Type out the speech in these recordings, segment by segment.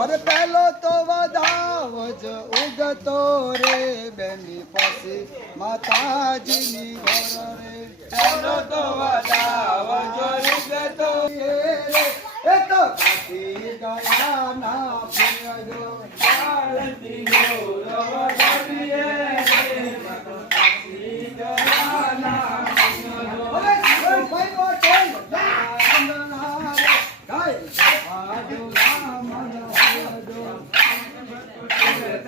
પર પહેલો તો વધાવ જ ઉગતો રે બેની પછી માતાજીની ઘર રે પહેલો તો વધાવ જ ઉગતો રે એ તો કાશી ગયા ના પુણ્ય જો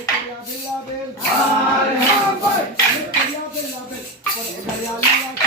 ਬਿੱਲਾ ਬਿੱਲਾ ਬਿੱਲਾ ਹਰ ਹਰ ਪਰ ਬਿੱਲਾ ਬਿੱਲਾ ਬਿੱਲਾ ਪਰ ਗੜਿਆ ਲਿਆ